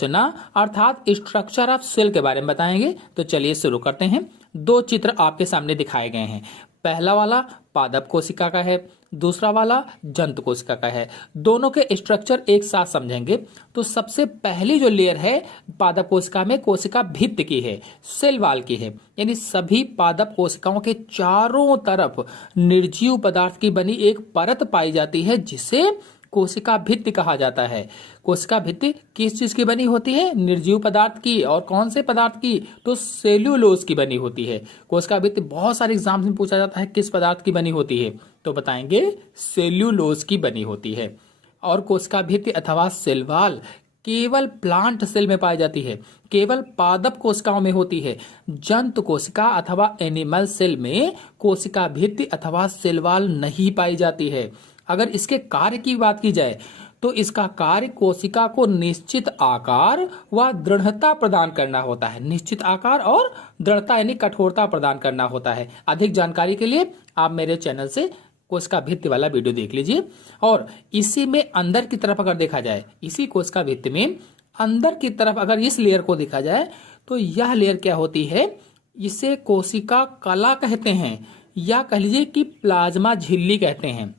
संरचना अर्थात structure of cell के बारे में बताएंगे। तो चलिए शुरू करते हैं। दो चित्र आपके सामने दिखाए गए हैं। पहला वाला पादप कोशिका का है, दूसरा वाला जंतु कोशिका का है। दोनों के स्ट्रक्चर एक साथ समझेंगे। तो सबसे पहली जो लेयर है पादप कोशिका में कोशिका भित्ति की है, सेल वॉल की है, यानी सभी पादप कोशिकाओं के चारों तरफ निर्जीव पदार्थ की बनी एक परत पाई जाती है जिसे कोशिका भित्ति कहा जाता है। कोशिका भित्ति किस चीज की बनी होती है? निर्जीव पदार्थ की। और कौन से पदार्थ की? तो सेल्यूलोज की बनी होती है। कोशिका भित्ति बहुत सारे एग्जाम्स में पूछा जाता है किस पदार्थ की बनी होती है, तो बताएंगे सेल्यूलोज की बनी होती है। और कोशिका भित्ति अथवा सेल वॉल केवल प्लांट सेल में पाई जाती है, केवल पादप कोशिकाओं में होती है। जंतु कोशिका अथवा एनिमल सेल में कोशिका भित्ति अथवा सेल वॉल नहीं पाई जाती है। अगर इसके कार्य की बात की जाए तो इसका कार्य कोशिका को निश्चित आकार व दृढ़ता प्रदान करना होता है। निश्चित आकार और दृढ़ता यानी कठोरता प्रदान करना होता है। अधिक जानकारी के लिए आप मेरे चैनल से कोशिका भित्ति वाला वीडियो देख लीजिए। और इसी में अंदर की तरफ अगर देखा जाए, इसी कोशिका भित्ति में अंदर की तरफ अगर इस लेयर को देखा जाए तो यह लेयर क्या होती है? इसे कोशिका कला कहते हैं, या कह लीजिए कि प्लाज्मा झिल्ली कहते हैं।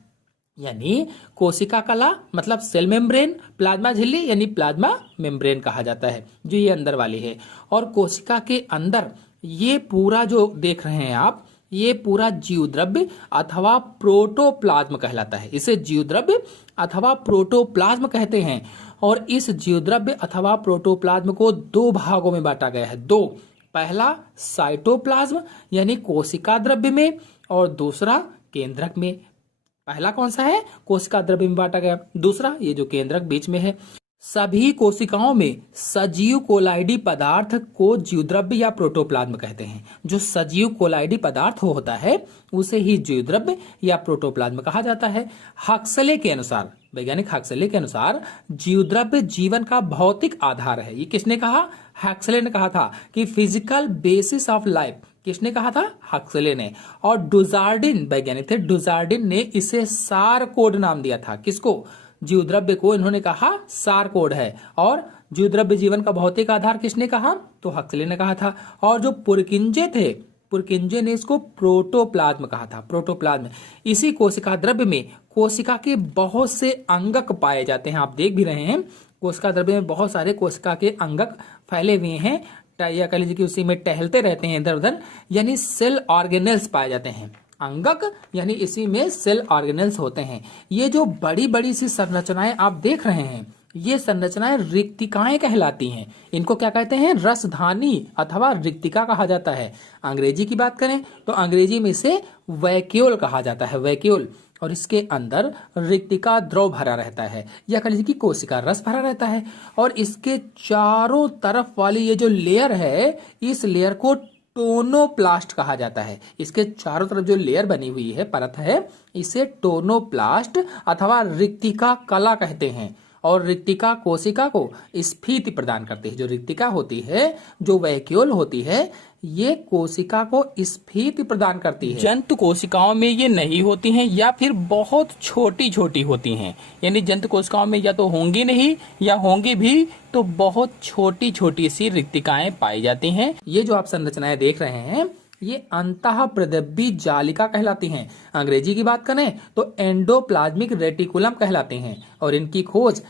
यानी कोशिका कला मतलब सेल मेम्ब्रेन, प्लाज्मा झिल्ली यानी प्लाज्मा मेम्ब्रेन कहा जाता है, जो ये अंदर वाली है। और कोशिका के अंदर ये पूरा जो देख रहे हैं आप, ये पूरा जीवद्रव्य अथवा प्रोटोप्लाज्म कहलाता है। इसे जीवद्रव्य अथवा प्रोटोप्लाज्म कहते हैं। और इस जीवद्रव्य अथवा प्रोटोप्लाज्म को दो भागों में बांटा गया है। दो, पहला साइटोप्लाज्म यानी कोशिका द्रव्य में, और दूसरा केंद्रक में। पहला कौन सा है? कोशिका द्रव्य में बांटा गया। दूसरा ये जो केंद्रक बीच में है। सभी कोशिकाओं में सजीव कोलाइडी पदार्थ को जीवद्रव्य या प्रोटोप्लाज्म कहते हैं। जो सजीव कोलाइडी पदार्थ होता है उसे ही जीवद्रव्य या प्रोटोप्लाज्म कहा जाता है। हक्सले के अनुसार, वैज्ञानिक हक्सले के अनुसार जीवद्रव्य जीवन का भौतिक आधार है। ये किसने कहा? हक्सले ने कहा था कि फिजिकल बेसिस ऑफ लाइफ। किसने कहा था? हक्सले ने। और डुजार्डिन वैज्ञानिक थे, डुजार्डिन ने इसे सारकोड नाम दिया था। किसको? जीवद्रव्य को इन्होंने कहा सारकोड है। और जीवद्रव्य जीवन का भौतिक आधार किसने कहा? तो हक्सले ने कहा था। और जो पुरकिंजे थे, पुरकिंजे ने इसको प्रोटोप्लाज्म कहा था, प्रोटोप्लाज्म। इसी कोशिका द्रव्य में कोशिका के बहुत से अंगक पाए जाते हैं। आप देख भी रहे हैं कोशिका द्रव्य में बहुत सारे कोशिका के अंगक फैले हुए हैं, या कह लीजिए कि उसी में टहलते रहते हैं इधर उधर, यानी सेल ऑर्गेनेल्स पाए जाते हैं। अंगक यानी इसी में सेल ऑर्गेनेल्स होते हैं। ये जो बड़ी बड़ी सी संरचनाएं आप देख रहे हैं, ये संरचनाएं रिक्तिकाएं कहलाती हैं। इनको क्या कहते हैं? रसधानी अथवा रिक्तिका कहा जाता है। अंग्रेजी की बात करें तो अंग्रेजी में इसे वैक्यूल कहा जाता है, वैक्यूल। और इसके अंदर रिक्तिका द्रव भरा रहता है, या कह लीजिए कि कोशिका रस भरा रहता है। और इसके चारों तरफ वाली ये जो लेयर है, इस लेयर को टोनोप्लास्ट कहा जाता है। इसके चारों तरफ जो लेयर बनी हुई है, परत है, इसे टोनोप्लास्ट अथवा रिक्तिका कला कहते हैं। और रिक्तिका कोशिका को स्फीति प्रदान करती है। जो रिक्तिका होती है, जो वैक्यूल होती है, ये कोशिका को स्फीति प्रदान करती है। जंतु कोशिकाओं में ये नहीं होती हैं, या फिर बहुत छोटी छोटी होती हैं। यानी जंतु कोशिकाओं में या तो होंगी नहीं, या होंगी भी तो बहुत छोटी छोटी सी रिक्तिकाएं पाई जाती हैं। ये जो आप संरचनाएं देख रहे हैं, ये अंतःप्रदब्बी जालिका कहलाती हैं। अंग्रेजी की बात करें तो एंडोप्लाज्मिक रेटिकुलम कहलाते हैं। और इनकी खोज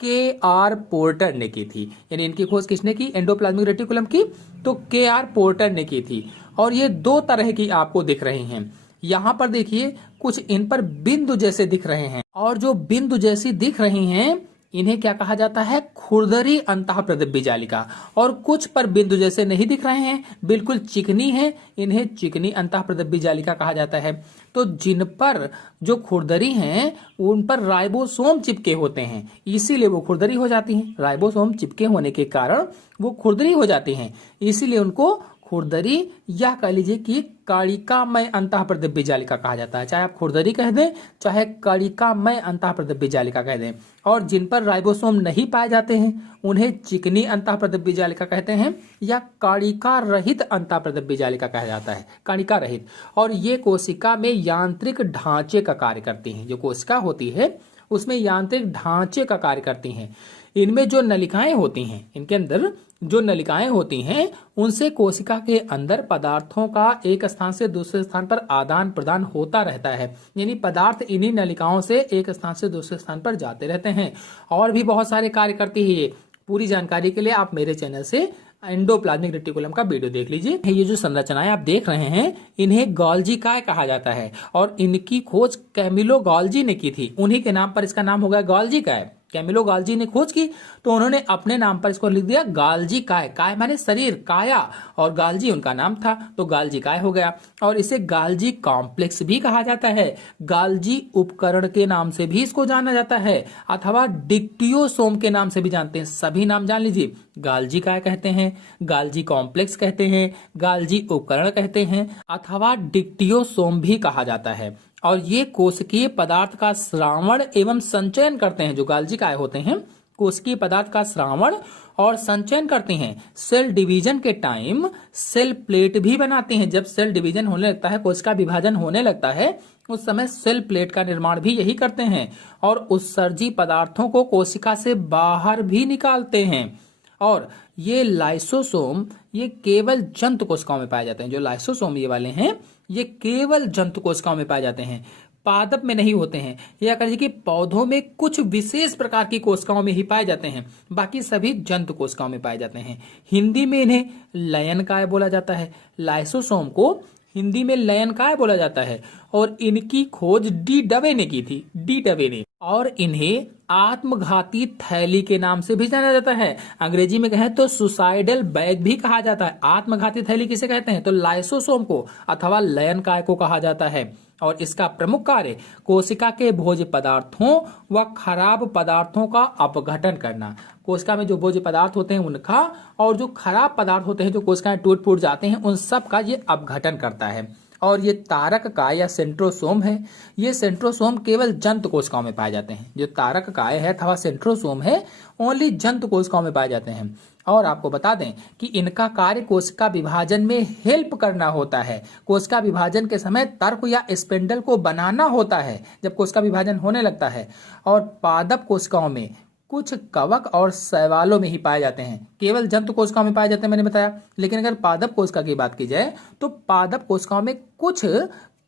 के.आर. पोर्टर ने की थी। यानी इनकी खोज किसने की? एंडोप्लाज्मिक रेटिकुलम की तो के.आर. पोर्टर ने की थी। और ये दो तरह की आपको दिख रही हैं। यहाँ पर देखिए कुछ इन पर बिंदु जैसे दिख रहे हैं, और जो बिंदु जैसी दिख रही हैं इन्हें क्या कहा जाता है? खुरदरी अंतःप्रदब्बी जालिका। और कुछ पर बिंदु जैसे नहीं दिख रहे हैं, बिल्कुल चिकनी है, इन्हें चिकनी अंतःप्रदब्बी जालिका कहा जाता है। तो जिन पर जो खुरदरी हैं उन पर राइबोसोम चिपके होते हैं, इसीलिए वो खुरदरी हो जाती हैं। राइबोसोम चिपके होने के कारण वो खुरदरी हो जाती हैं, इसीलिए उनको खुरदरी या कह लीजिए कि कणिकामय अंतःप्रदब्बी जालिका कहा जाता है। चाहे आप खुरदरी कह दें, चाहे कणिकामय अंतःप्रदब्बी जालिका कह दें। और जिन पर राइबोसोम नहीं पाए जाते हैं उन्हें चिकनी अंतःप्रदब्बी जालिका कहते हैं, या कणिका रहित अंतःप्रदब्बी जालिका कहा जाता है, कणिका रहित। और ये कोशिका में यांत्रिक ढांचे का कार्य करती हैं। जो कोशिका होती है उसमें यांत्रिक ढांचे का कार्य करती हैं। इनमें जो नलिकाएं होती हैं, इनके अंदर जो नलिकाएं होती हैं उनसे कोशिका के अंदर पदार्थों का एक स्थान से दूसरे स्थान पर आदान प्रदान होता रहता है। यानी पदार्थ इन्हीं नलिकाओं से एक स्थान से दूसरे स्थान पर जाते रहते हैं। और भी बहुत सारे कार्य करती है ये। पूरी जानकारी के लिए आप मेरे चैनल से एंडोप्लाज्मिक रेटिकुलम का वीडियो देख लीजिए। ये जो संरचनाएं आप देख रहे हैं इन्हें गोल्जी काय कहा जाता है और इनकी खोज कैमिलो गोल्जी ने की थी। उन्हीं के नाम पर इसका नाम हो गया गोल्जी काय। कैमिलो गोल्जी ने खोज की तो उन्होंने अपने नाम पर इसको लिख दिया गाल्जी काय। काय माने शरीर, काया, और गाल्जी उनका नाम था तो गाल्जी काय हो गया। और इसे गाल्जी कॉम्प्लेक्स भी कहा जाता है। गाल्जी उपकरण के नाम से भी इसको जाना जाता है अथवा डिक्टियोसोम के नाम से भी जानते हैं। सभी नाम जान लीजिए। गाल्जी काय कहते हैं, गाल्जी कॉम्प्लेक्स कहते हैं, गाल्जी उपकरण कहते हैं अथवा डिक्टियोसोम भी कहा जाता है। और ये कोशिकीय पदार्थ का श्रावण एवं संचयन करते हैं। जो गाल्जी काय होते हैं कोशिकीय पदार्थ का श्रावण और संचयन करते हैं। सेल डिवीजन के टाइम सेल प्लेट भी बनाते हैं। जब सेल डिवीजन होने लगता है, कोशिका विभाजन होने लगता है, उस समय सेल प्लेट का निर्माण भी यही करते हैं और उत्सर्जी पदार्थों को कोशिका से बाहर भी निकालते हैं। और ये लाइसोसोम ये केवल जंतु कोशिकाओं में पाए जाते हैं। जो लाइसोसोम ये वाले हैं ये केवल जंतु कोशिकाओं में पाए जाते हैं, पादप में नहीं होते हैं। या कह लीजिए कि पौधों में कुछ विशेष प्रकार की कोशिकाओं में ही पाए जाते हैं, बाकी सभी जंतु कोशिकाओं में पाए जाते हैं। हिंदी में इन्हें लयनकाय बोला जाता है। लाइसोसोम को हिंदी में लयनकाय बोला जाता है और इनकी खोज डी डवे ने की थी। डी डवे ने। और इन्हें आत्मघाती थैली के नाम से भी जाना जाता है। अंग्रेजी में कहें तो सुसाइडल बैग भी कहा जाता है। आत्मघाती थैली किसे कहते हैं तो लाइसोसोम को अथवा लयनकाय को कहा जाता है। और इसका प्रमुख कार्य कोशिका के भोज्य पदार्थों व खराब पदार्थों का अपघटन करना। कोशिका में जो भोज्य पदार्थ होते हैं उनका और जो खराब पदार्थ होते हैं जो कोशिकाएं टूट फूट जाते हैं उन सब का ये अपघटन करता है। और ये तारक काय या सेंट्रोसोम है। ये सेंट्रोसोम केवल जंतु कोशिकाओं में पाए जाते हैं। जो तारक काय है अथवा सेंट्रोसोम है ओनली जंतु कोशिकाओं में पाए जाते हैं। और आपको बता दें कि इनका कार्य कोशिका विभाजन में हेल्प करना होता है। कोशिका विभाजन के समय तर्क या स्पिंडल को बनाना होता है जब कोशिका विभाजन होने लगता है। और पादप कोशिकाओं में कुछ कवक और शैवालों में ही पाए जाते हैं। केवल जंतु कोशिकाओं में पाए जाते हैं मैंने बताया। लेकिन अगर पादप कोशिका की बात की जाए तो पादप कोशिकाओं में कुछ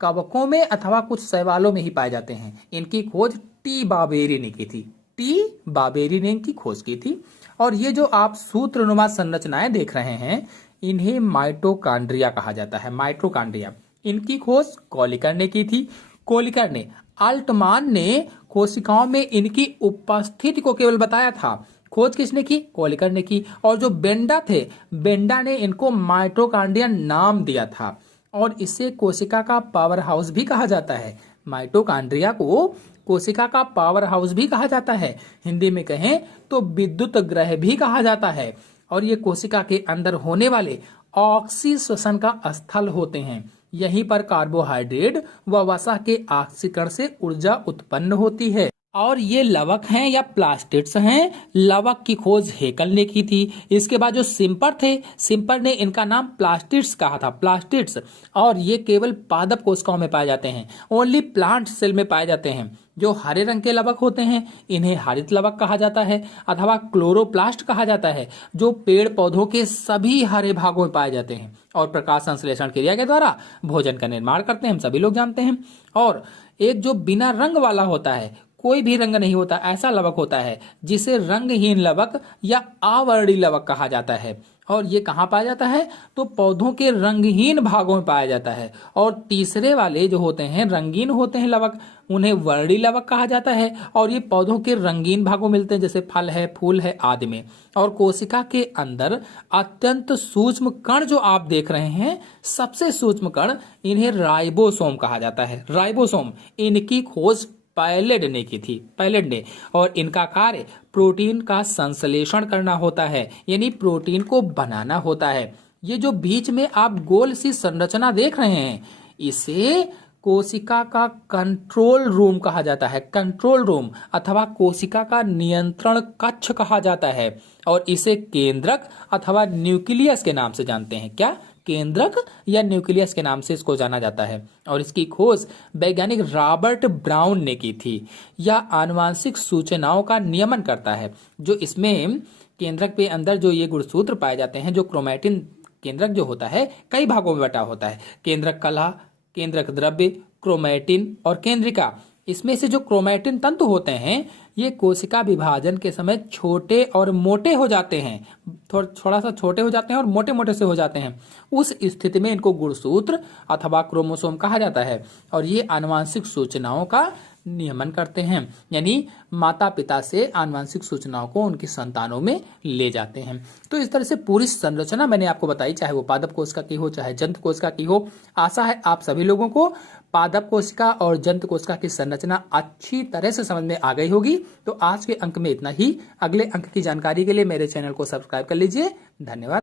कवकों में अथवा कुछ शैवालों में ही पाए जाते हैं। इनकी खोज टी बाबेरी ने की थी। टी बाबेरी ने इनकी खोज की थी। और ये जो आप सूत्रनुमा संरचनाएं देख रहे हैं इन्हें माइटोकांड्रिया कहा जाता है। माइटोकांड्रिया। इनकी खोज कोलिकर ने की थी। कोलिकर ने। अल्टमान ने कोशिकाओं में इनकी उपस्थिति को केवल बताया था। खोज किसने की? कोलिकर ने की। और जो बेंडा थे, बेंडा ने इनको माइटोकांड्रिया नाम दिया था। और इसे कोशिका का पावर हाउस भी कहा जाता है। माइटोकांड्रिया को कोशिका का पावर हाउस भी कहा जाता है। हिंदी में कहें तो विद्युत ग्रह भी कहा जाता है। और ये कोशिका के अंदर होने वाले ऑक्सीश्वसन का स्थल होते हैं। यहीं पर कार्बोहाइड्रेट व वसा के ऑक्सीकरण से ऊर्जा उत्पन्न होती है। और ये लवक हैं या प्लास्टिड्स हैं। लवक की खोज हेकल ने की थी। इसके बाद जो सिम्पर थे, सिम्पर ने इनका नाम प्लास्टिड्स कहा था। प्लास्टिड्स। और ये केवल पादप कोशिकाओं में पाए जाते हैं। ओनली प्लांट सेल में पाए जाते हैं। जो हरे रंग के लवक होते हैं इन्हें हरित लवक कहा जाता है अथवा क्लोरोप्लास्ट कहा जाता है। जो पेड़ पौधों के सभी हरे भागों में पाए जाते हैं और प्रकाश संश्लेषण क्रिया के द्वारा भोजन का निर्माण करते हैं, हम सभी लोग जानते हैं। और एक जो बिना रंग वाला होता है, कोई भी रंग नहीं होता, ऐसा लवक होता है जिसे रंगहीन लवक या आवर्णी लवक कहा जाता है। और ये कहाँ पाया जाता है तो पौधों के रंगहीन भागों में पाया जाता है। और तीसरे वाले जो होते हैं रंगीन होते हैं लवक, उन्हें वर्णी लवक कहा जाता है। और ये पौधों के रंगीन भागों में मिलते हैं जैसे फल है, फूल है आदि में। और कोशिका के अंदर अत्यंत सूक्ष्म कण जो आप देख रहे हैं, सबसे सूक्ष्म कण, इन्हें राइबोसोम कहा जाता है। राइबोसोम। इनकी खोज पैलेड ने की थी। पैलेड ने। और इनका कार्य प्रोटीन का संश्लेषण करना होता है, यानी प्रोटीन को बनाना होता है। ये जो बीच में आप गोल सी संरचना देख रहे हैं इसे कोशिका का कंट्रोल रूम कहा जाता है। कंट्रोल रूम अथवा कोशिका का नियंत्रण कक्ष कहा जाता है। और इसे केंद्रक अथवा न्यूक्लियस के नाम से जानते हैं। क्या? केंद्रक या न्यूक्लियस के नाम से इसको जाना जाता है। और इसकी खोज वैज्ञानिक रॉबर्ट ब्राउन ने की थी। यह आनुवांशिक सूचनाओं का नियमन करता है। जो इसमें केंद्रक पे अंदर जो ये गुणसूत्र पाए जाते हैं, जो क्रोमैटिन, केंद्रक जो होता है कई भागों में बटा होता है। केंद्रक कला, केंद्रक द्रव्य, क्रोमैटिन और केंद्रिका। इसमें से जो क्रोमैटिन तंतु होते हैं ये कोशिका विभाजन के समय छोटे और मोटे हो जाते हैं, थोड़ा सा छोटे हो जाते हैं और मोटे मोटे से हो जाते हैं। उस स्थिति में इनको गुणसूत्र अथवा क्रोमोसोम कहा जाता है और ये आनुवांशिक सूचनाओं का नियमन करते हैं, यानी माता पिता से आनुवांशिक सूचनाओं को उनकी संतानों में ले जाते हैं। तो इस तरह से पूरी संरचना मैंने आपको बताई, चाहे वो पादप कोशिका की हो चाहे जंतु कोशिका की हो। आशा है आप सभी लोगों को पादप कोशिका और जंतु कोशिका की संरचना अच्छी तरह से समझ में आ गई होगी। तो आज के अंक में इतना ही। अगले अंक की जानकारी के लिए मेरे चैनल को सब्सक्राइब कर लीजिए। धन्यवाद।